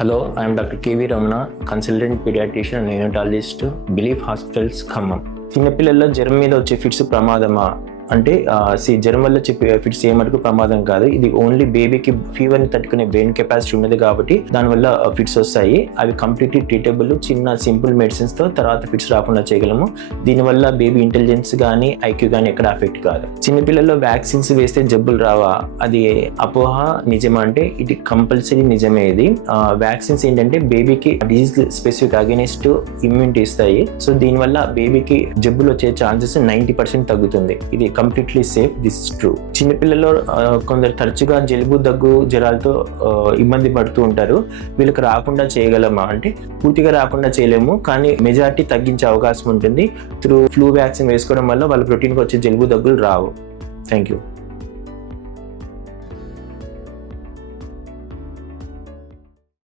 Hello, I am Dr. K.V. Ramana, consultant pediatrician and neonatologist, Belief Hospitals, Khammam. చిన్నపిల్లల్లో జ్వరం మీద వచ్చే fits ప్రమాదమా అంటే జ్వరం వల్ల చెప్పే ఫిట్స్ ఏమటుకు ప్రమాదం కాదు. ఇది ఓన్లీ బేబీకి ఫీవర్ని తట్టుకునే బ్రెయిన్ కెపాసిటీ ఉన్నది కాబట్టి దానివల్ల ఫిట్స్ వస్తాయి. అవి కంప్లీట్లీ ట్రీటబుల్. చిన్న సింపుల్ మెడిసిన్స్తో తర్వాత ఫిట్స్ రాకుండా చేయగలము. దీనివల్ల బేబీ ఇంటెలిజెన్స్ కానీ ఐక్యూ కానీ ఎక్కడ అఫెక్ట్ కాదు. చిన్నపిల్లల్లో వ్యాక్సిన్స్ వేస్తే జబ్బులు రావా, అది అపోహ నిజమా అంటే ఇది కంపల్సరీ నిజమే. ఇది వ్యాక్సిన్స్ ఏంటంటే బేబీకి డిజీజ్ స్పెసిఫిక్ అగెనిస్ట్ ఇమ్యూనిటీ ఇస్తాయి. సో దీనివల్ల బేబీకి జబ్బులు వచ్చే ఛాన్సెస్ 90% తగ్గుతుంది. ఇది completely safe. This is true. చిన్నపిల్లల్లో కొందరు తరచుగా జలుబు దగ్గు జ్వరాలతో ఇబ్బంది పడుతూ ఉంటారు. వీళ్ళకి రాకుండా చేయగలమా అంటే పూర్తిగా రాకుండా చేయలేము, కానీ మెజారిటీ తగ్గించే అవకాశం ఉంటుంది. త్రూ ఫ్లూ వ్యాక్సిన్ వేసుకోవడం వల్ల వాళ్ళ ప్రోటీన్కి వచ్చే జలుబు దగ్గులు రావు. Thank you.